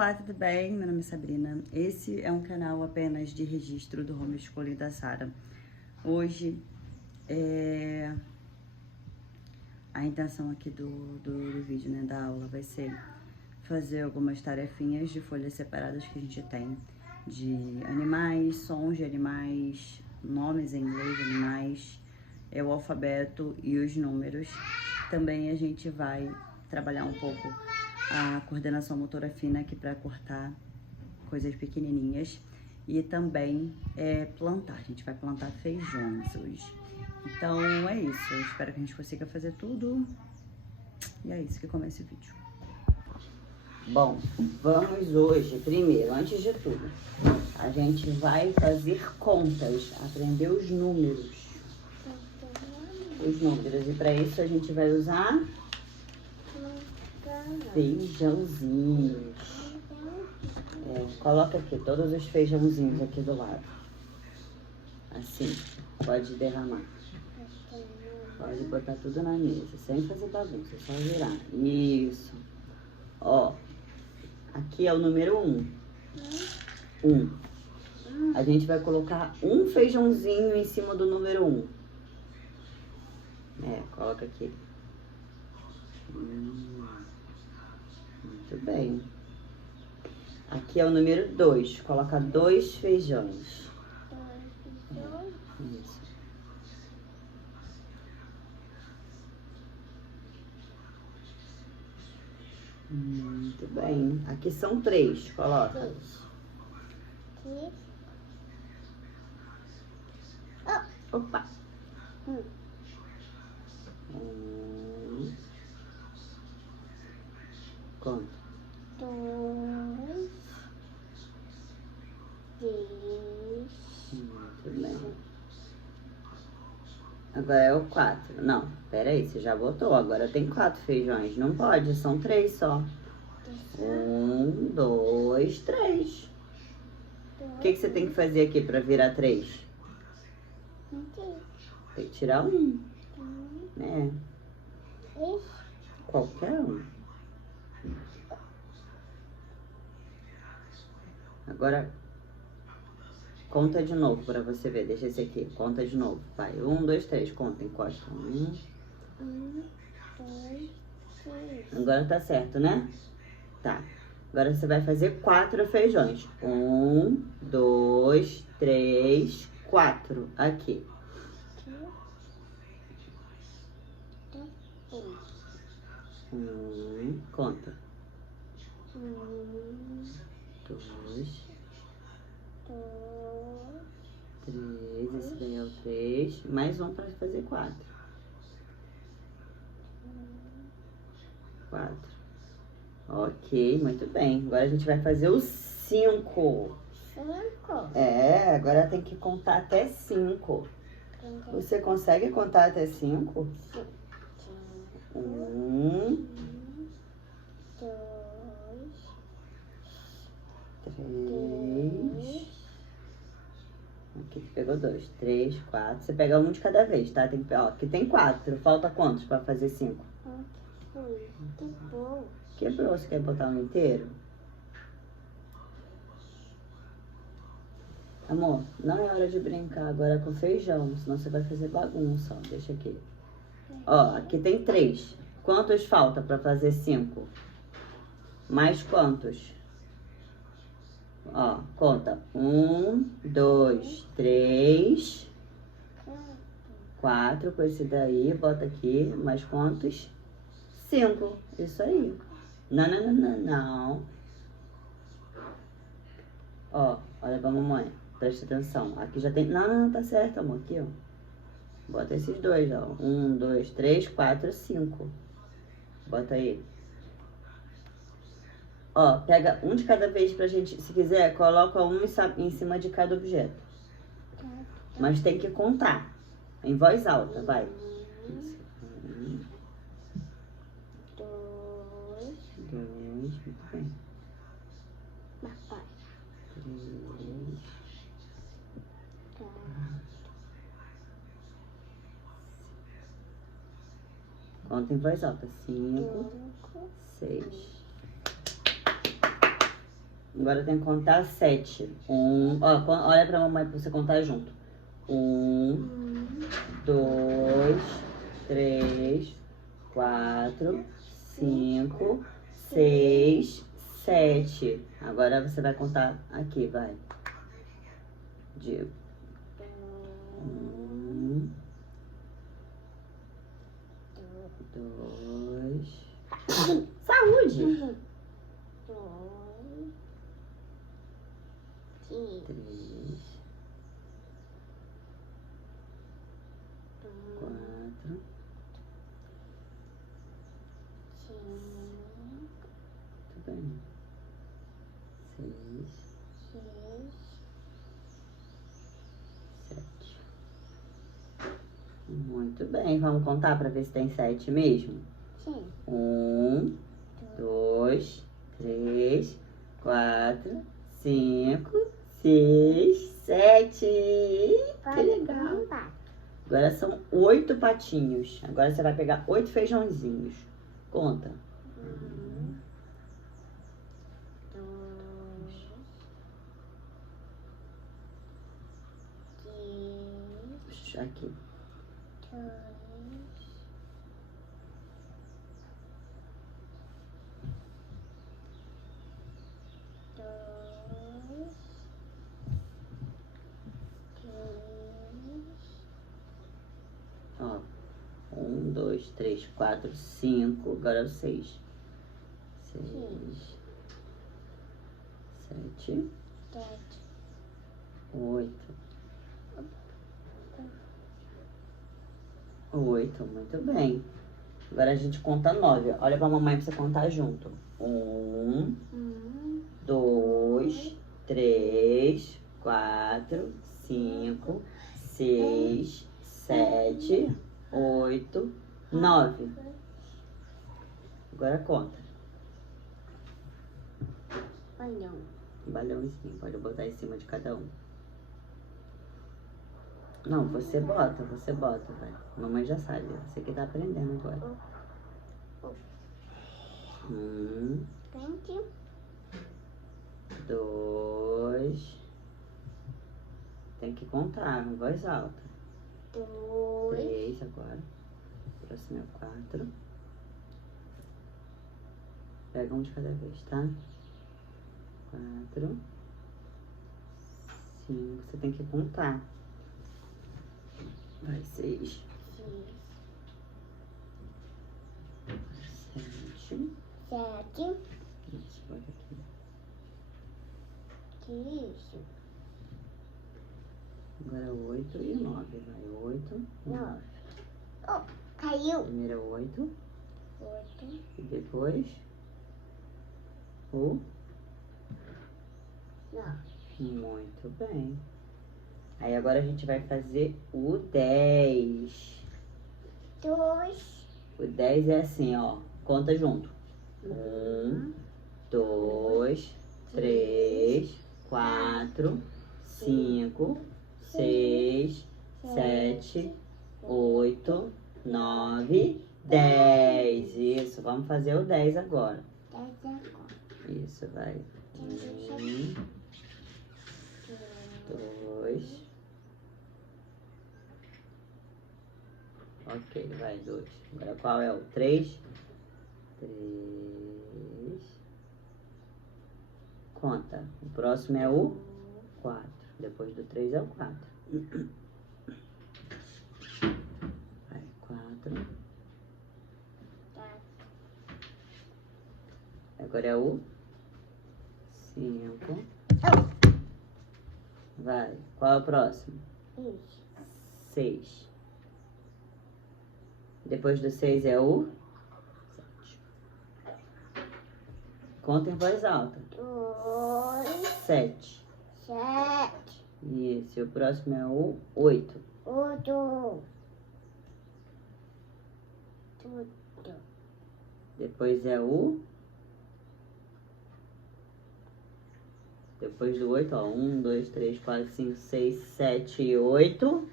Olá, tudo bem? Meu nome é Sabrina. Esse é um canal apenas de registro do homeschooling da Sara. Hoje, a intenção aqui do vídeo, né, da aula, vai ser fazer algumas tarefinhas de folhas separadas que a gente tem, de animais, sons de animais, nomes em inglês de animais, o alfabeto e os números. Também a gente vai trabalhar um pouco a coordenação motora fina aqui para cortar coisas pequenininhas e também plantar. A gente vai plantar feijões hoje. Então é isso, eu espero que a gente consiga fazer tudo e é isso que começa o vídeo. Bom, vamos hoje, primeiro, antes de tudo, a gente vai fazer contas, aprender os números. E para isso a gente vai usar feijãozinhos. Coloca aqui todos os feijãozinhos aqui do lado. Assim, pode derramar. Pode botar tudo na mesa, sem fazer bagunça, só virar. Isso. Ó, aqui é o número 1. 1. A gente vai colocar um feijãozinho em cima do número 1. Coloca aqui. Muito bem. Aqui é o número 2. Coloca 2 feijões. Isso. Muito bem. Aqui são 3. Coloca. Opa. Conta. 2, 3. Muito bem. Agora é o 4. Não, peraí, você já botou. Agora tem 4 feijões. Não pode, são 3 só. 1, 2, 3. O que você tem que fazer aqui pra virar 3? Tem que tirar 1. Né? Qualquer um. Agora, conta de novo pra você ver. Deixa esse aqui. Conta de novo. Vai. 1, 2, 3. Conta, encosta. 1, 2, 3. Agora tá certo, né? Tá. Agora você vai fazer 4 feijões. 1, 2, 3, 4. Aqui. Conta. 2, 3. Esse daí é o 3. Mais um pra fazer 4. 4. Ok, muito bem. Agora a gente vai fazer o 5. 5? Agora tem que contar até 5. Você consegue contar até 5? 1, 2, 3. Aqui pegou 2, 3, 4. Você pega um de cada vez, tá? Tem, aqui tem 4. Falta quantos pra fazer 5? Quebrou. Quebrou. Você quer botar um inteiro? Amor, não é hora de brincar agora com feijão, senão você vai fazer bagunça, ó. Deixa aqui. Ó, aqui tem 3. Quantos falta pra fazer 5? Mais quantos? Ó, conta. 1, 2, 3, 4 com esse daí, bota aqui. Mais quantos? 5. Isso aí. Não. Ó, olha pra mamãe. Presta atenção. Aqui já tem... Não, tá certo, amor. Aqui, ó. Bota esses 2, ó. 1, 2, 3, 4, 5. Bota aí. Ó, pega um de cada vez pra gente, se quiser, coloca um em cima de cada objeto. Mas tem que contar. Em voz alta, vai. 1, 2, 2, muito bem. 3, 4. Conta em voz alta. 5, 6. Agora tem que contar 7. Olha pra mamãe pra você contar junto. 1, 2, 3, 4, 5, 6, 7. Agora você vai contar aqui, vai. De 1, 2. Saúde! 3, 4, 5, tudo bem. 6, 7. Muito bem, vamos contar pra ver se tem 7 mesmo? Sim. 1, 2, 3, 4, 5, 6, 7. Que legal! Agora são 8 patinhos. Agora você vai pegar 8 feijãozinhos. Conta. 1, 2, 3, Aqui. 2, 1, 2, 3, 4, 5. Agora é o 6. 6, 7, 8. 8, muito bem. Agora a gente conta 9. Olha pra mamãe pra você contar junto. 1, 2, 3, 4, 5, 6, 7, 8, 9. Agora conta. Balãozinho, pode botar em cima de cada um. Não, você bota, vai. Mamãe já sabe, você que tá aprendendo agora. 1, 2. Tem que contar em voz alta. 3 agora. O próximo é o 4. Pega um de cada vez, tá? 4, 5. Você tem que contar. Vai, 6, 7. 7. Isso, bota aqui. Que isso? Agora 8 e 9. Vai, 8, 9. Oh, caiu. Primeiro é 8. 8. E depois o 9. Muito bem. Aí agora a gente vai fazer o 10. 2. O 10 é assim, ó. Conta junto. 1, 2, 3, 4, 5, 6, 7, 8, 9, 10. Isso, vamos fazer o 10 agora. 10 agora. Isso, vai. 1, 2. Ok, vai, 2. Agora qual é o 3? 3. Conta. O próximo é o 4. Depois do 3 é o 4. Vai, 4. Agora é o 5. Vai. Qual é o próximo? 6. Depois do 6 é o 7. Conta em voz alta. 2, 7. 7, Isso. E o próximo é o 8. 8. Tudo. Depois é o... Depois do 8, ó. 1, 2, 3, 4, 5, 6, 7, 8...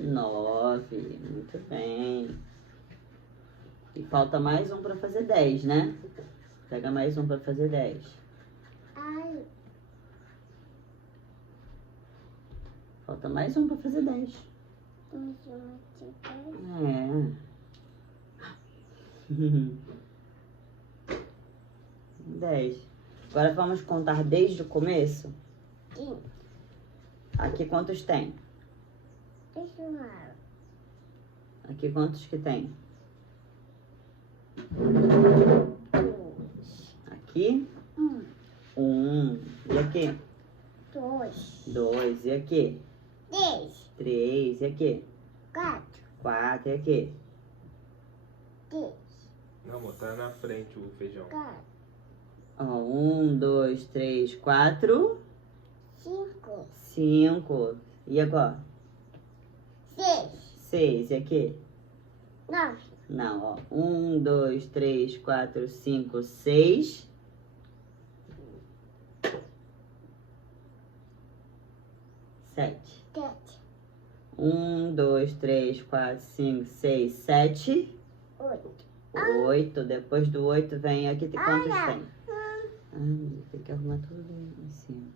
9. Muito bem. E falta mais um pra fazer 10, né? Pega mais um pra fazer 10. Falta mais um pra fazer 10. É. 10. Agora vamos contar desde o começo? Sim. Aqui quantos tem? Aqui quantos que tem? Aqui? 1. E aqui? 2. E aqui? 3. E aqui? 4. E aqui? Não, amor, tá na frente o feijão. Ó, 1, 2, 3, 4, 5. E agora? 6. E aqui? Não, ó. 1, 2, 3, 4, 5, 6. 7. 1, 2, 3, 4, 5, 6, 7. 8. Depois do 8 vem aqui. Tem quantos tem? Tem que arrumar tudo em cima.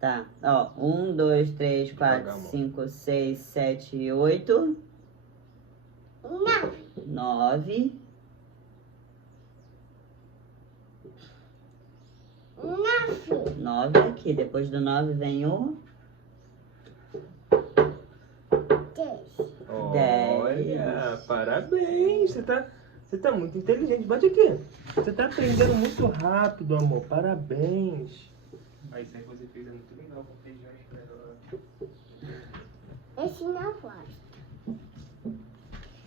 Tá, ó. 1, 2, 3, 4, 5, 6, 7, 8. 9. 9 aqui. Depois do 9 vem o 10. Olha, parabéns. Você tá muito inteligente. Bate aqui. Você tá aprendendo muito rápido, amor. Parabéns. Aí, isso aí você fez é muito legal com feijão melhor. Esse não gosta.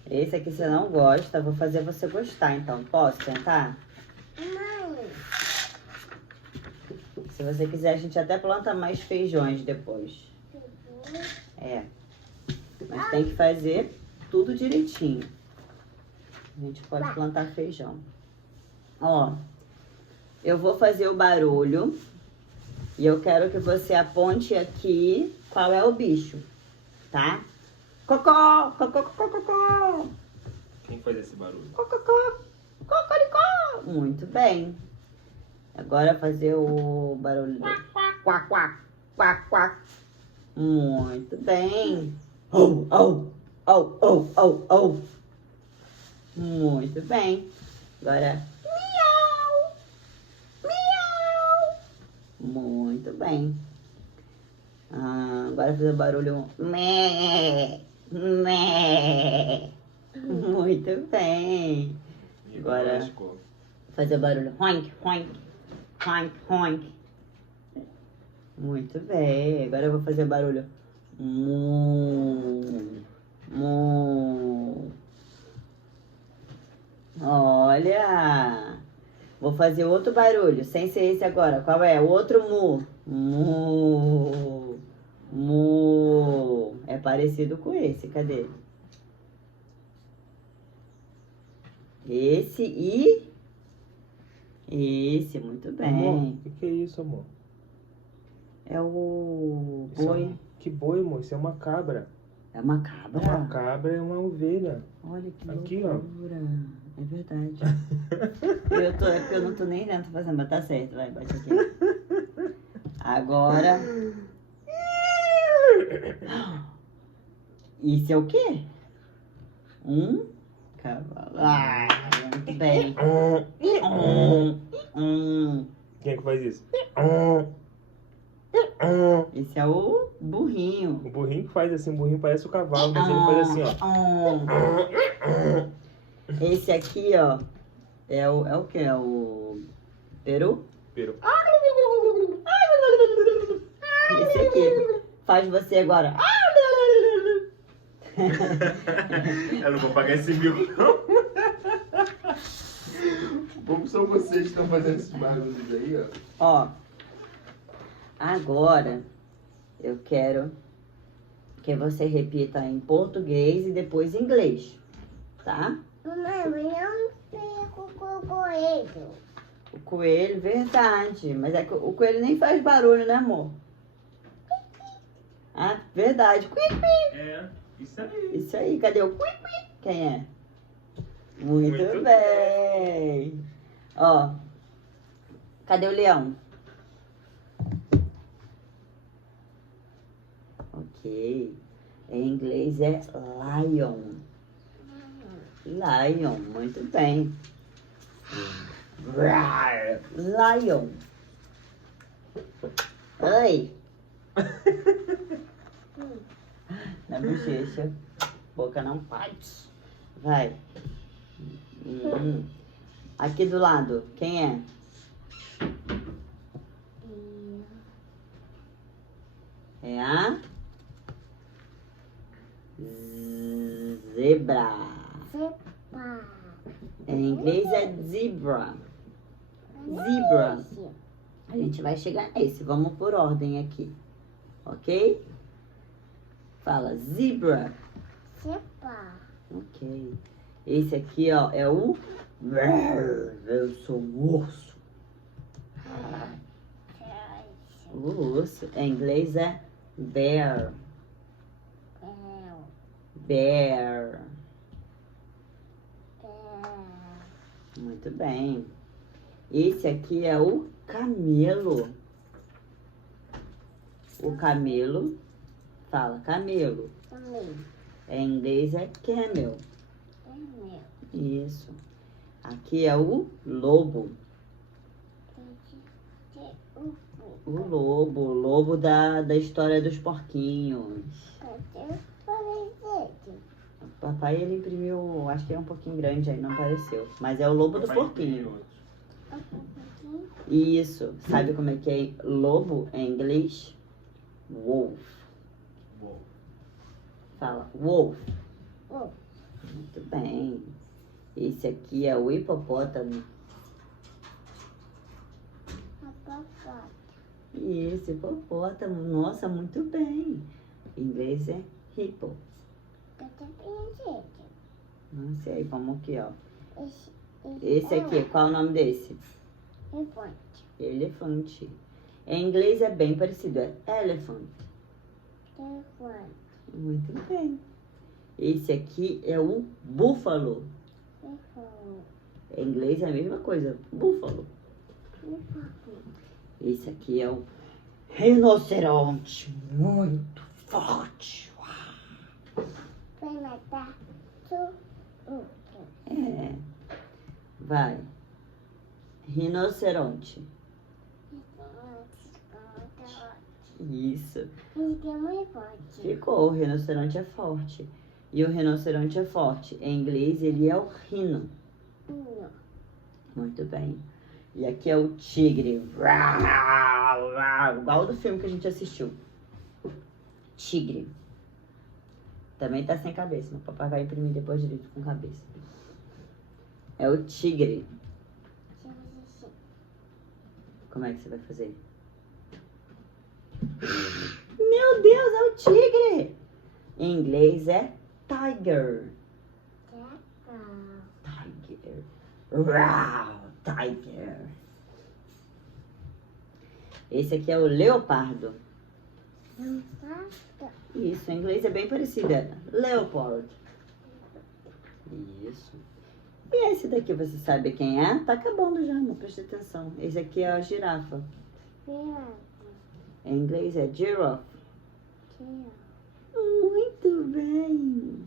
Esse aqui você não gosta. Vou fazer você gostar, então. Posso tentar? Mãe. Se você quiser, a gente até planta mais feijões depois. É. Mas tem que fazer tudo direitinho. A gente pode plantar feijão. Ó, eu vou fazer o barulho e eu quero que você aponte aqui qual é o bicho, tá? Cocó, cocó, cocó, cocó. Quem faz esse barulho? Cocó, cocoricó. Muito bem. Agora fazer o barulho do quac, quac, quac, quac. Muito bem. Oh, oh, oh, oh, oh, oh. Muito bem. Agora, miau, miau. Muito bem. Agora fazer o barulho mé, mé. Muito bem. Agora fazer o barulho roink, roink, roink, roink. Muito bem. Agora eu vou fazer o barulho mu, mu. Olha. Vou fazer outro barulho, sem ser esse agora. Qual é? O outro mu. Mu. Mu. É parecido com esse. Cadê? Esse e... Esse, muito bem. Amor, o que é isso, amor? É o Isso boi. Que boi, amor? Isso é uma cabra. É uma cabra? Uma cabra é uma ovelha. Olha que Aqui, loucura. É verdade. É porque eu não tô nem vendo, tô fazendo, mas tá certo. Vai, bate aqui. Agora... Isso é o quê? Cavalo. Ah, muito bem. Quem é que faz isso? Esse é o burrinho. O burrinho que faz assim, o burrinho parece o cavalo, mas ele faz assim, ó. Esse aqui, ó, é o que? É o peru? Peru. Esse aqui faz você agora. Eu não vou pagar esse mico, não. Como são vocês que estão fazendo esses barulhos aí, ó? Ó, agora eu quero que você repita em português e depois em inglês, tá? Mamãe, eu não fico com o coelho. O coelho, verdade. Mas é que o coelho nem faz barulho, né, amor? Ah, verdade. É, isso aí. Isso aí, cadê o Quem é? Muito bem. Ó, cadê o leão? Ok. Em inglês é lion. Lion, muito bem. Rar, lion. Oi. Na bochecha. Boca não pode. Vai. Aqui do lado, quem é? É a zebra. Sepa. Em inglês é zebra. Zebra. A gente vai chegar nesse. Vamos por ordem aqui. Ok? Fala zebra. Sepa. Ok. Esse aqui, ó, é o... Eu sou o urso. O urso. Em inglês é bear. Bear. Muito bem. Esse aqui é o camelo. O camelo. Fala, camelo. Em inglês é camel. Isso. Aqui é o lobo. O lobo da história dos porquinhos. O papai, ele imprimiu, acho que é um pouquinho grande aí, não apareceu. Mas é o lobo do porquinho. Isso. Sabe como é que é lobo em inglês? Wolf. Fala, wolf. Muito bem. Esse aqui é o hipopótamo. Isso, hipopótamo. Nossa, muito bem. Em inglês é hippo. Não sei, vamos aqui, ó. Esse aqui, qual é o nome desse? Elefante. Em inglês é bem parecido, é elephant. Muito bem. Esse aqui é o búfalo. Em inglês é a mesma coisa, búfalo. Esse aqui é o rinoceronte, muito forte. É. Vai. Rinoceronte. Isso. Ficou, o rinoceronte é forte. E o rinoceronte é forte. Em inglês, ele é o rino. Muito bem. E aqui é o tigre. Igual do filme que a gente assistiu. Tigre. Também tá sem cabeça. Meu papai vai imprimir depois direito com cabeça. É o tigre. Como é que você vai fazer? Meu Deus, é o tigre! Em inglês é tiger. Tiger. Tiger. Esse aqui é o leopardo. Isso, em inglês é bem parecido. É leopard. Isso. E esse daqui, você sabe quem é? Tá acabando já, não preste atenção. Esse aqui é a girafa. Em inglês é giraffe. Muito bem.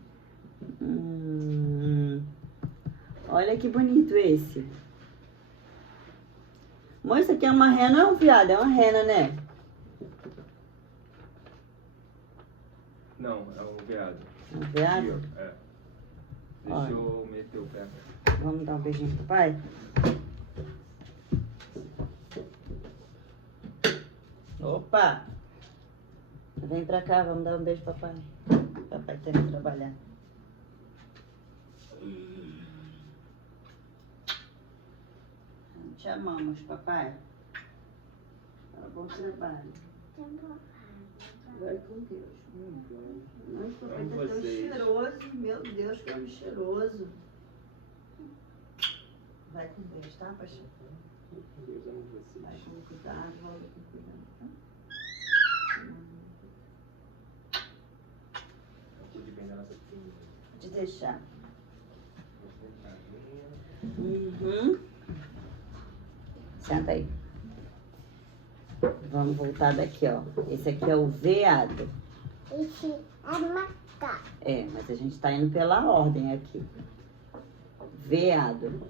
Olha que bonito esse. Amor, isso aqui é uma rena, não é um viado, é uma rena, né? Não, é um veado. É um veado? Aqui, ó. É. Deixa eu meter o pé. Vamos dar um beijinho pro papai? Opa! Vem pra cá, vamos dar um beijo pro papai. Papai tá indo trabalhar. Te amamos, papai. Bom trabalho. Vai com Deus. Nossa, papai tá tão cheiroso. Meu Deus, que homem cheiroso. Vai com Deus, tá, paixão? Deus ama vocês. Vai com cuidado, volta com cuidado, tá? Cuide bem da nossa filha. Pode deixar. Senta aí. Vamos voltar daqui, ó. Esse aqui é o veado. Esse é macaco. É, mas a gente tá indo pela ordem aqui. Veado.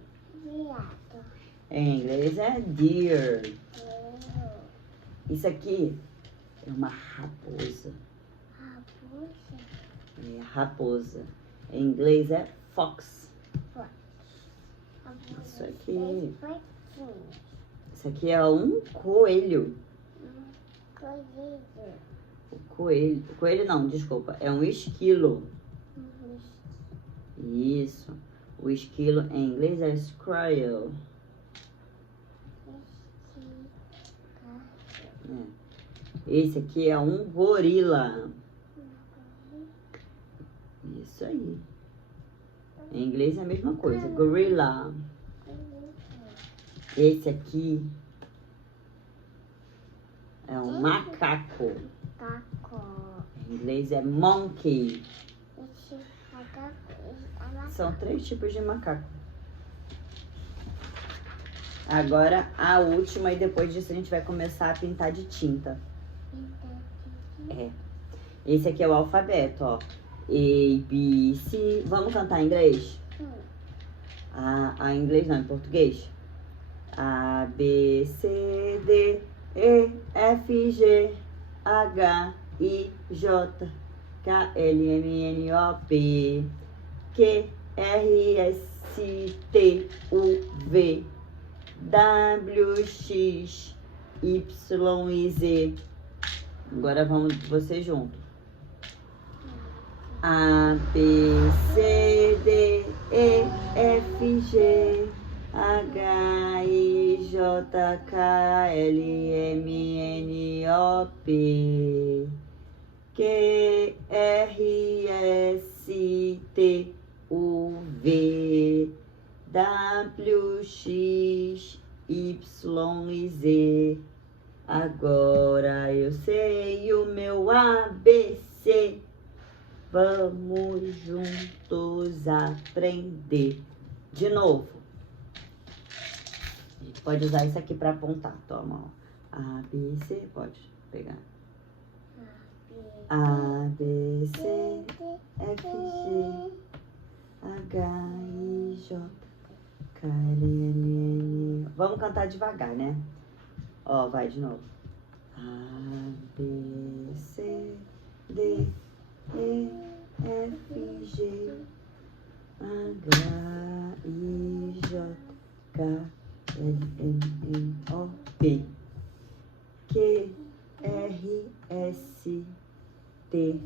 Viado. Em inglês é deer. Eu. Isso aqui é uma raposa. Raposa. É raposa. Em inglês é fox. Raposa. Isso aqui. Patinhos. Isso aqui é um coelho. Coelho. O coelho. Coelho não, desculpa. É um esquilo. Isso. O esquilo em inglês é squirrel. É. Esse aqui é um gorila. Isso aí. Em inglês é a mesma coisa. Gorilla. Esse aqui é um macaco. Macaco. Em inglês é monkey. Esse macaco é macaco. São 3 tipos de macaco. Agora a última e depois disso a gente vai começar a pintar de tinta. É. Esse aqui é o alfabeto, ó. A, B, C. Vamos cantar em inglês? Em inglês não, em português. A, B, C, D, E, F, G, H, I, J, K, L, M, N, O, P, Q, R, S, T, U, V, W, X, Y e Z. Agora vamos você junto. A, B, C, D, E, F, G, H, I, J, K, L, M, N, O, P, Q, R, S, T, U, V, W, X, Y e Z. Agora eu sei o meu ABC. Vamos juntos aprender. De novo. A gente pode usar isso aqui para apontar. Toma, ó. A, B, C. Pode pegar. A, B, C, F, G, H, I, J, K, L, M, N. Vamos cantar devagar, né? Ó, vai de novo. A, B, C, D, E, F, G, H, I, J, K, L, M, N, O, P, Q, R, S, T,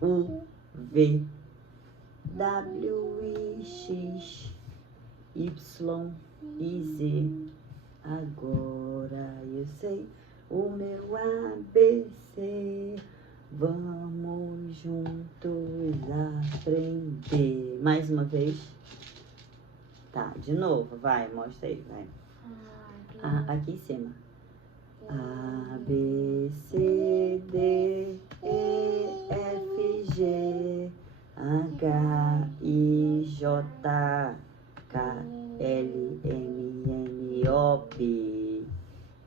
U, V, W, X, Y e Z. Agora eu sei o meu ABC. Vamos juntos aprender. Mais uma vez. Tá, de novo. Vai, mostra aí, vai. Aqui em cima. A, B, C, D, E, F, G, H, I, J, K, L, M, N, O, P,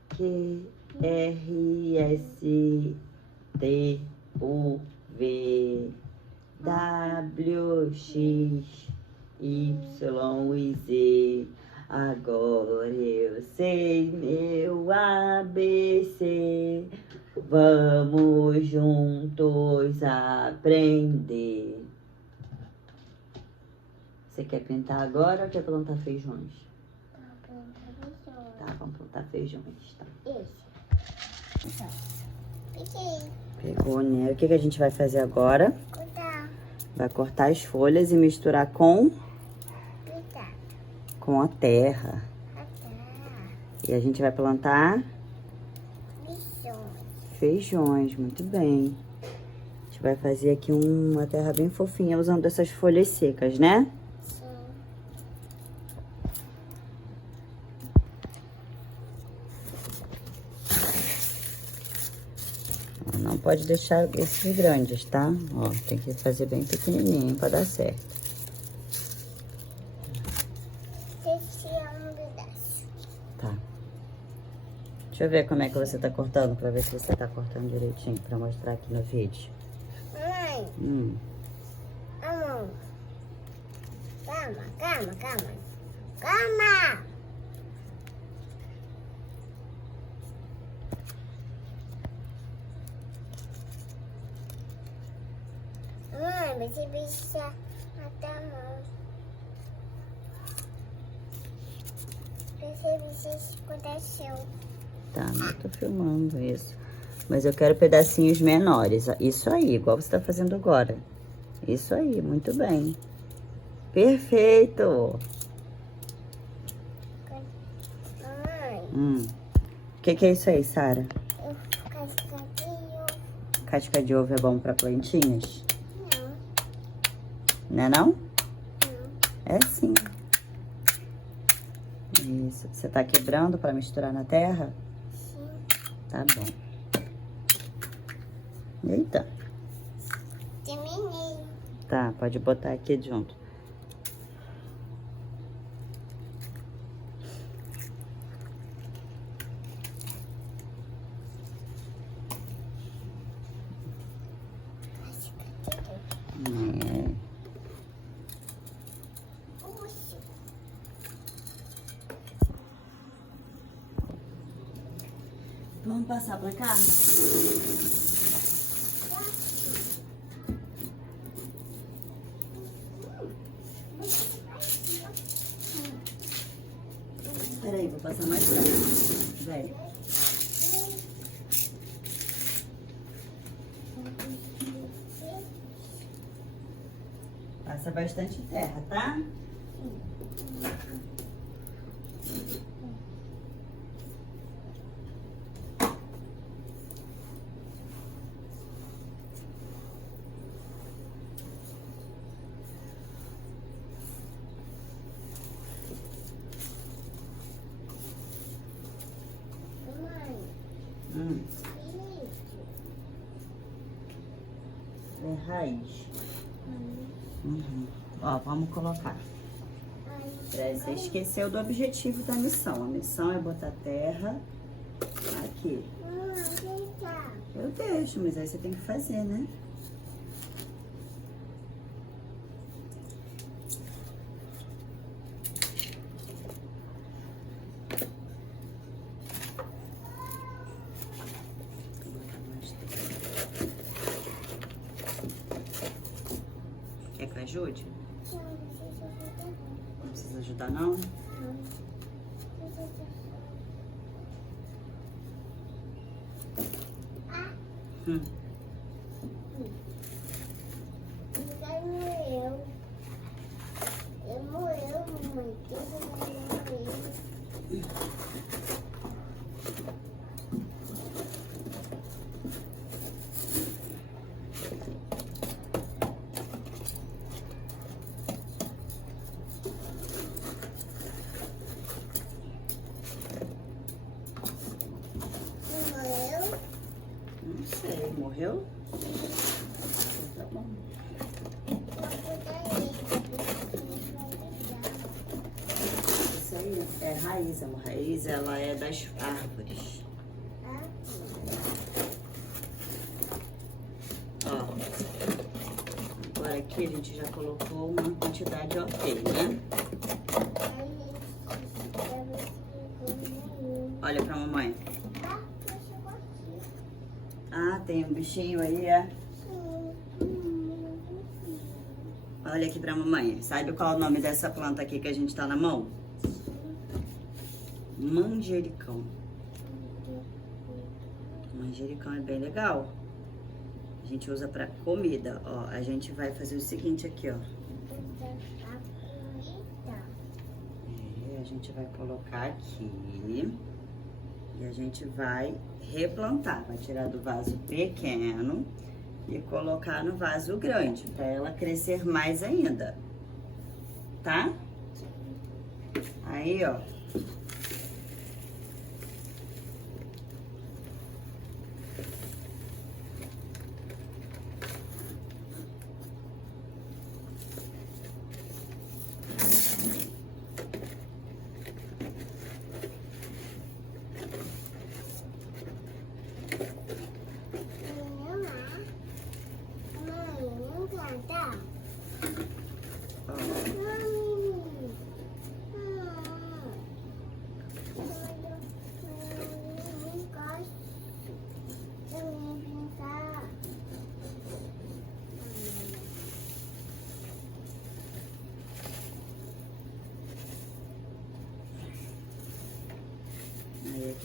Q, R, S, T, U, V, W, X, Y e Z. Agora eu sei meu ABC. Vamos juntos aprender. Você quer pintar agora ou quer plantar feijões? Tá, vamos plantar feijões, tá? Isso. Peguei. Pegou, né? O que a gente vai fazer agora? Cortar. Vai cortar as folhas e misturar com Cortar. a terra. Cortar. E a gente vai plantar Bichões. feijões, muito bem. A gente vai fazer aqui uma terra bem fofinha usando essas folhas secas, né? Sim. Não pode deixar esses grandes, tá? Ó, tem que fazer bem pequenininho pra dar certo. Esse é um pedaço. Tá. Deixa eu ver como é que você tá cortando, pra ver se você tá cortando direitinho, pra mostrar aqui no vídeo. Mamãe, amor. Calma, calma, calma. Calma. Mãe, você precisa matar a mão. Você precisa escutar seu. Tá, eu tô filmando isso. Mas eu quero pedacinhos menores. Isso aí, igual você tá fazendo agora. Isso aí, muito bem. Perfeito! Mamãe, O que é isso aí, Sara? cascadinho. Casca de ovo é bom pra plantinhas? Não, Não é não? não. É sim. Isso. Você tá quebrando pra misturar na terra? Sim. Tá bom. Eita. Terminei. Tá, pode botar aqui junto. É. Oxi. Vamos passar pra cá? Peraí, vou passar mais pra cá. Vem. Passa bastante terra, tá? Mamãe, Hum, isso. é raiz. Uhum. Ó, vamos colocar. Você esqueceu do objetivo da missão. A missão é botar terra aqui. Mamãe, deixa. Eu deixo, mas aí você tem que fazer, né? Quer que eu ajude? Não precisa ajudar, não? Hum. Morreu. Ele morreu, mamãe. Ele morreu. Morreu? Não sei, morreu? Tá bom. Isso aí é raiz, amor. Raiz, ela é das árvores. Ó. Agora aqui a gente já colocou uma quantidade ok, né? Olha pra mamãe. Ah, tem um bichinho aí, é? Olha aqui pra mamãe. Sabe qual é o nome dessa planta aqui que a gente tá na mão? Manjericão. Manjericão é bem legal. A gente usa pra comida, ó. A gente vai fazer o seguinte aqui, ó. A gente vai colocar aqui e a gente vai replantar. Vai tirar do vaso pequeno e colocar no vaso grande, para ela crescer mais ainda, tá? Aí, ó.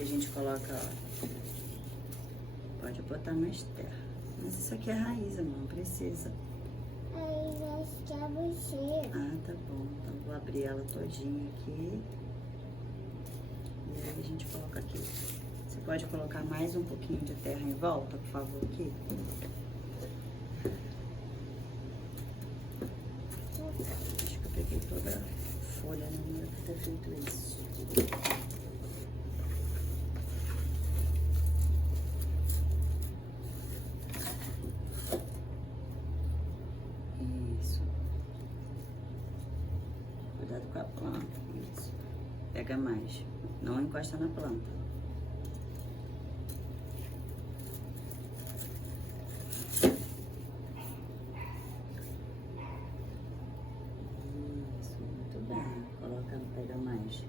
a gente coloca, ó. Pode botar mais terra. Mas isso aqui é raiz, amor, não precisa. Aí vai ficar você. Ah, tá bom. Então vou abrir ela todinha aqui. E aí a gente coloca aqui. Você pode colocar mais um pouquinho de terra em volta, por favor, aqui? Acho que eu peguei toda a folha, né? Não era pra ter feito isso. Isso. Cuidado com a planta. Isso. Pega mais. Não encosta na planta. Isso, muito bem. Coloca, pega mais.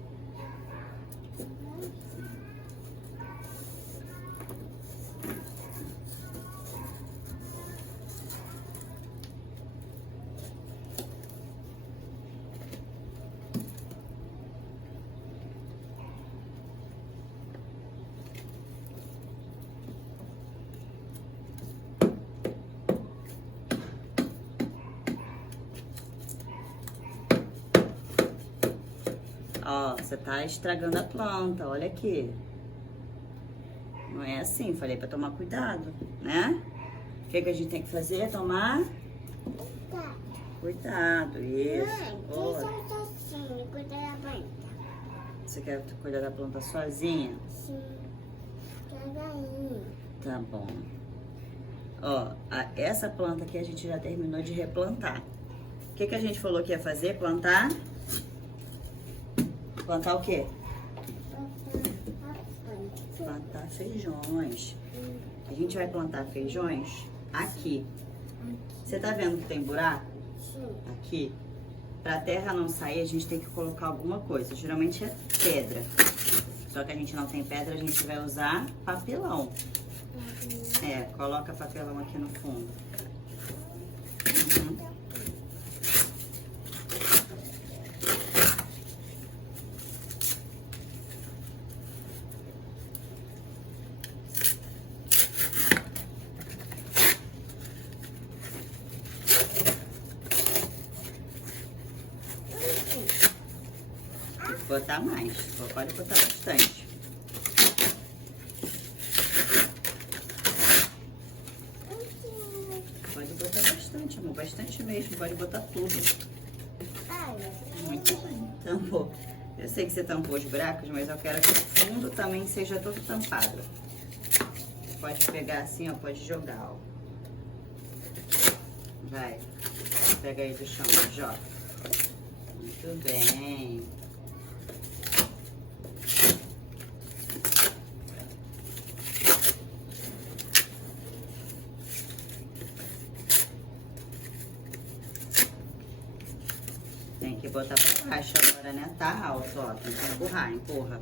Ó, você tá estragando a planta, olha aqui. Não é assim, falei pra tomar cuidado, né? O que que a gente tem que fazer? Tomar Tá. cuidado, isso. Mãe, Boa. deixa eu assim, cuidar da planta. Você quer cuidar da planta sozinha? Sim. Devagarinho. Tá bom. Ó, essa planta aqui a gente já terminou de replantar. O que que a gente falou que ia fazer? Plantar? Plantar o quê? Botar a planta. Plantar feijões. A gente vai plantar feijões aqui. Você tá vendo que tem buraco? Sim. Aqui. Pra terra não sair, a gente tem que colocar alguma coisa. Geralmente é pedra. Só que a gente não tem pedra, a gente vai usar papelão. É, coloca papelão aqui no fundo. Uhum. Botar mais, pode botar bastante. Pode botar bastante, amor, bastante mesmo, pode botar tudo. Muito bem, tampou. Eu sei que você tampou os buracos, mas eu quero que o fundo também seja todo tampado. Pode pegar assim, ó, pode jogar, ó. Vai, pega aí do chão, joga. Muito bem. Tem que botar pra baixo agora, né? Tá alto, ó. Tem que empurrar, empurra.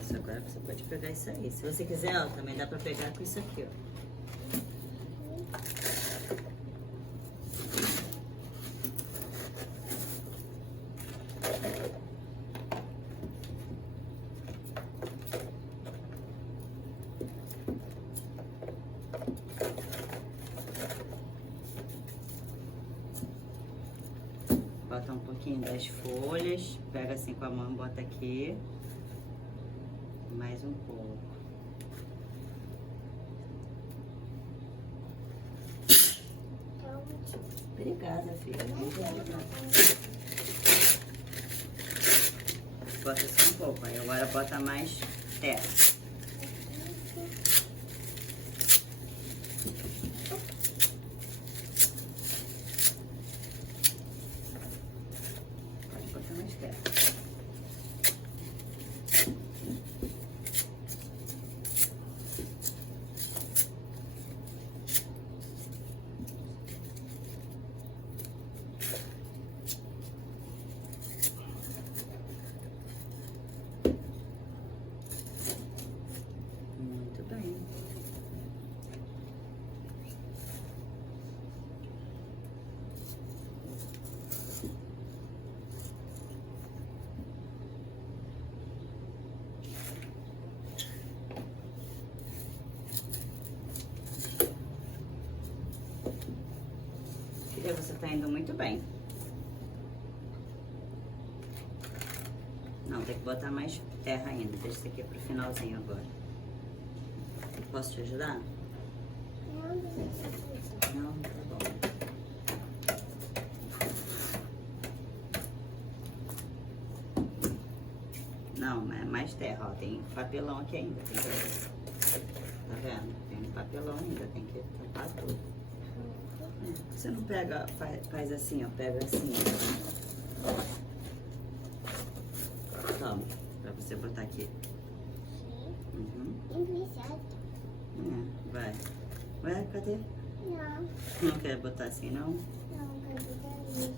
Isso, agora você pode pegar isso aí. Se você quiser, ó, também dá pra pegar com isso aqui, ó. Bota um pouquinho das folhas, pega assim com a mão, bota aqui. Mais um pouco. Obrigada, filha. Muito obrigada. Bota só um pouco, aí agora bota mais terra. Pode botar mais terra. indo muito bem. Não, tem que botar mais terra ainda. Deixa isso aqui pro finalzinho agora. Posso te ajudar? Não, tá bom. Não, é mais terra, ó. Tem papelão aqui ainda. Tem que... Tá vendo? Tem papelão ainda, tem que tampar tudo. Você não pega, faz assim, ó. Pega assim, ó. Toma, pra você botar aqui. Uhum. Vai. Ué, cadê? Não quer botar assim, não? Não, quero botar isso.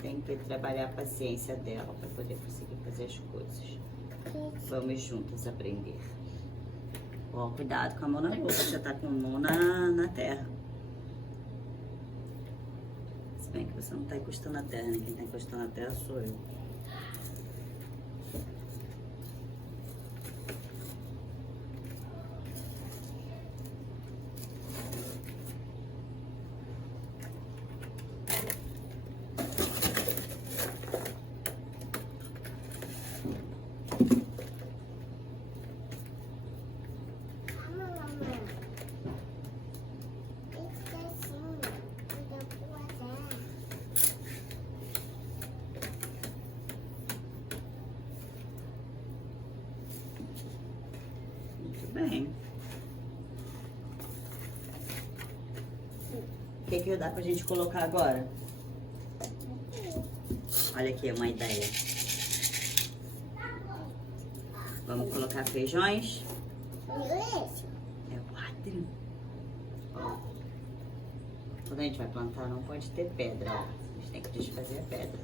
Tem que trabalhar a paciência dela para poder conseguir fazer as coisas. Vamos juntas aprender. Ó, cuidado com a mão na boca, você tá com a mão na terra. Se bem que você não tá encostando na terra, né? Quem tá encostando na terra sou eu. Bem. O que dá pra gente colocar agora? Olha aqui uma ideia. Vamos colocar feijões? É 4. Ó. Quando a gente vai plantar não pode ter pedra, ó. A gente tem que desfazer a pedra.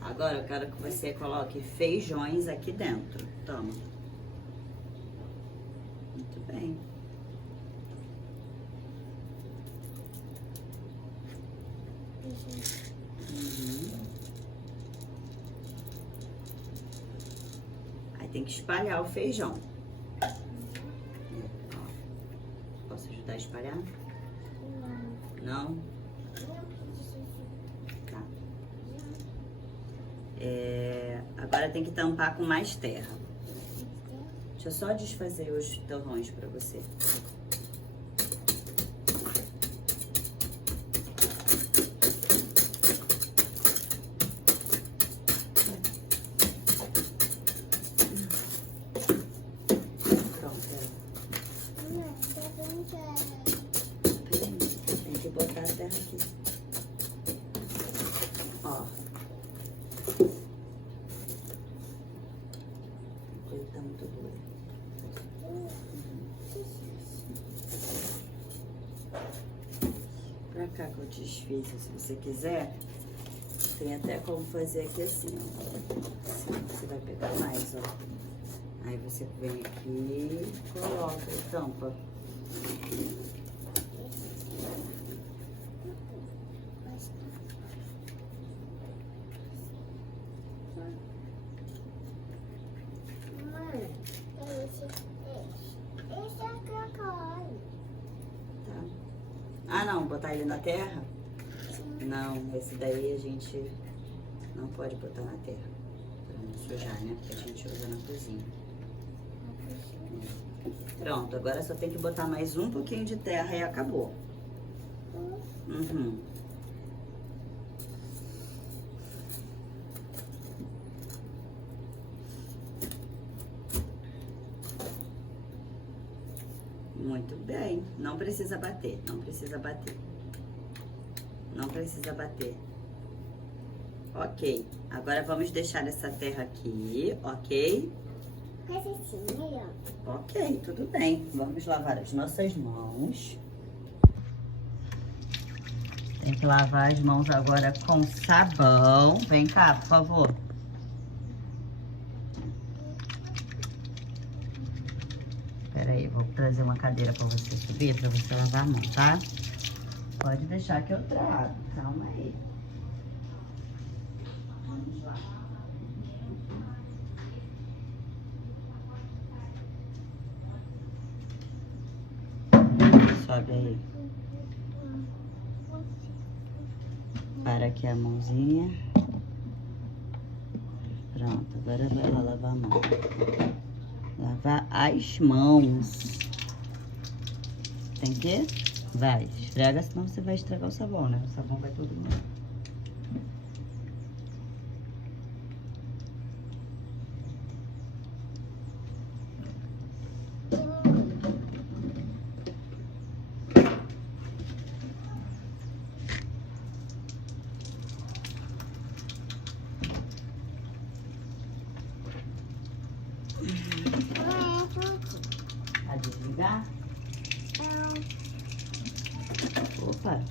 Agora eu quero que você coloque feijões aqui dentro. Toma. Muito bem. Uhum. Aí tem que espalhar o feijão. Ó. Posso ajudar a espalhar? Não? Tá. Agora tem que tampar com mais terra. Deixa eu só desfazer os torrões pra você. Pronto, tem que botar a terra aqui. Ó. A coisa tá muito boa. Pra cá que eu desfiz, se você quiser, tem até como fazer aqui assim, ó. Assim, você vai pegar mais, ó. Aí você vem aqui e coloca e tampa. Ah, não, botar ele na terra? Sim. Não, esse daí a gente não pode botar na terra, pra não sujar, né? Porque a gente usa na cozinha. Pronto, agora só tem que botar mais um pouquinho de terra e acabou. Uhum. Muito bem. Não precisa bater, não precisa bater. Não precisa bater. Ok. Agora vamos deixar essa terra aqui, ok? Ok, tudo bem. Vamos lavar as nossas mãos. Tem que lavar as mãos agora com sabão. Vem cá, por favor. Peraí, vou trazer uma cadeira pra você subir, pra você lavar a mão, tá? Pode deixar que eu trago. Calma aí. Vamos lá. Sobe aí. Prepara aqui a mãozinha. Pronto, agora vai lá lavar a mão. Lavar as mãos. Tem que? Vai, esfrega, senão você vai estragar o sabão, né? O sabão vai todo mundo. A desligar? Opa!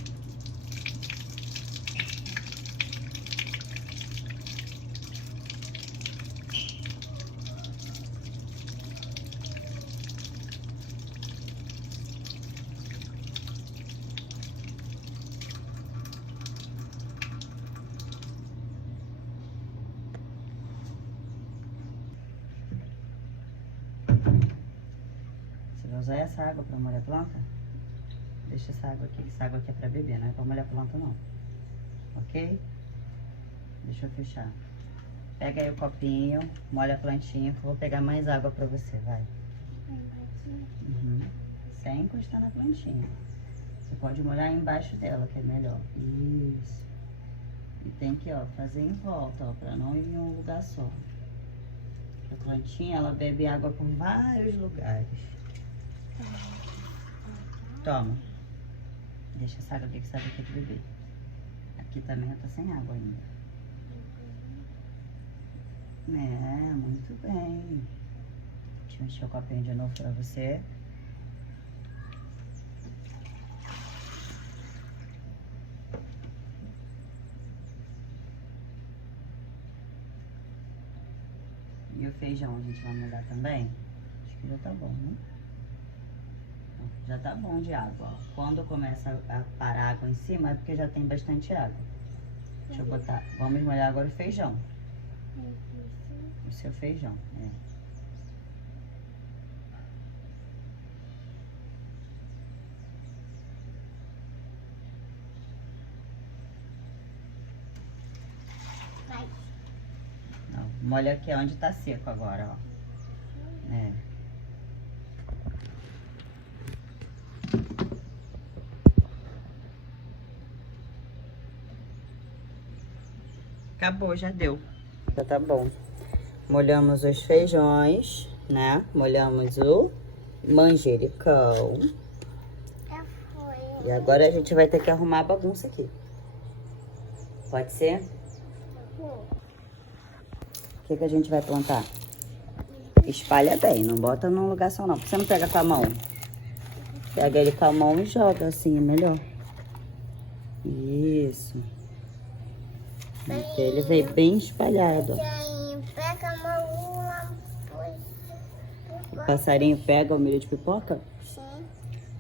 Você vai usar essa água para molhar a planta? Deixa essa água aqui, que essa água aqui é para beber, não é para molhar a planta não. Ok? Deixa eu fechar. Pega aí o copinho, molha a plantinha, que eu vou pegar mais água para você, vai. Uhum. Sem encostar na plantinha. Você pode molhar embaixo dela, que é melhor. Isso. E tem que, ó, fazer em volta, ó, para não ir em um lugar só. A plantinha, ela bebe água por vários lugares. Toma. Deixa essa água aqui, que essa água aqui é de beber. Aqui também eu tô sem água ainda. É, muito bem. Deixa eu encher o copinho de novo pra você. E o feijão a gente vai molhar também? Acho que já tá bom, né? Já tá bom de água, ó. Quando começa a parar água em cima é porque já tem bastante água. Deixa eu botar. Vamos molhar agora o feijão. O seu feijão, é. Vai. Não, molha aqui onde tá seco agora, ó. É. Acabou, já deu. Já tá bom. Molhamos os feijões, né? Molhamos o manjericão. Já foi. E agora a gente vai ter que arrumar a bagunça aqui. Pode ser? O que a gente vai plantar? Espalha bem, não bota num lugar só não. Por que você não pega com a mão? Pega ele com a mão e joga assim, é melhor. Isso. Aqui ele veio bem espalhado, ó. Pega uma O passarinho pega o milho de pipoca? Sim.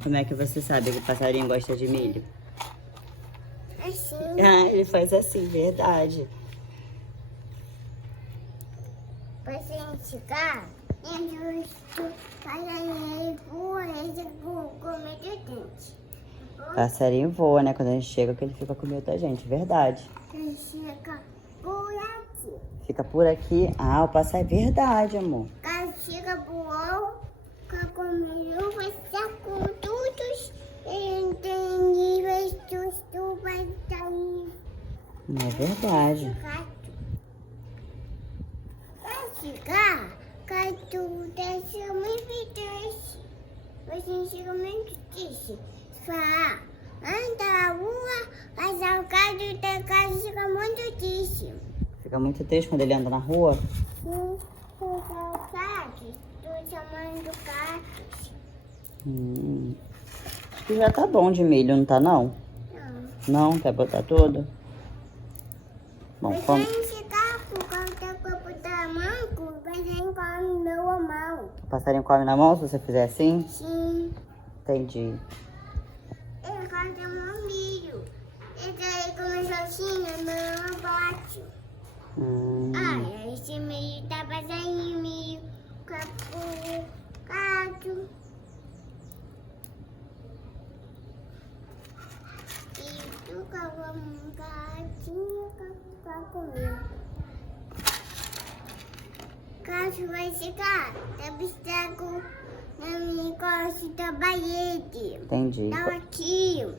Como é que você sabe que o passarinho gosta de milho? Assim. Ah, ele faz assim, verdade. Pra gente chegar, eu passarinho voa, esse comer do dente. Passarinho voa, né? Quando a gente chega, que ele fica com medo da gente, verdade. Ele chega por aqui. Fica por aqui. Ah, o passarinho, verdade, amor. Quando chega voando, comigo vai estar com todos. Tem níveis tu vai sair. É verdade. Vai chegar, quando desce muito triste. Você chega muito triste. Fala, anda na rua, mas ao caso da casa chega muito triste. Fica muito triste quando ele anda na rua. O cactus, tô chamando cactus. Acho que já tá bom de milho, não tá não? Não. Não? Quer botar tudo? Bom, Mas vamos... se chegar por causa da copa da manco, vai nem come meu mão. O passarinho come na mão se você fizer assim? Sim. Entendi. Ele canta meu milho. Esse aí começou assim, meu bate. Olha, esse milho tá passarinho, milho, capu, gato. E tu água, um gatinho pra comer. Caso vai chegar, deve estar com na minha costa da parede. Entendi. Tá aqui.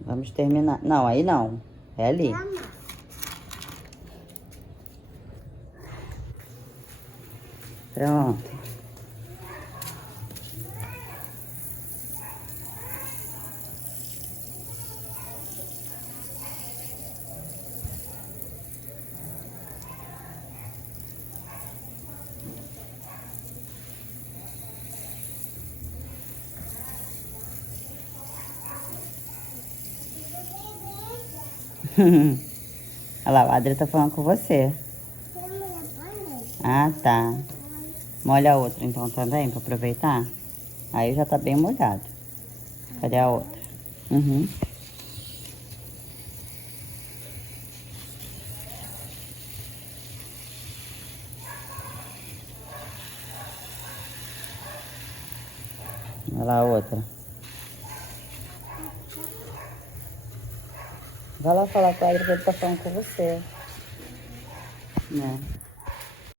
Vamos terminar. Não, aí não. É ali. Mama. Pronto. Olha lá, o Adri tá falando com você. Ah, tá. Molha a outra então também, pra aproveitar. Aí já tá bem molhado. Cadê a outra? Uhum. Olha lá a outra. Vai lá falar com o Adri que ele tá falando com você. Né?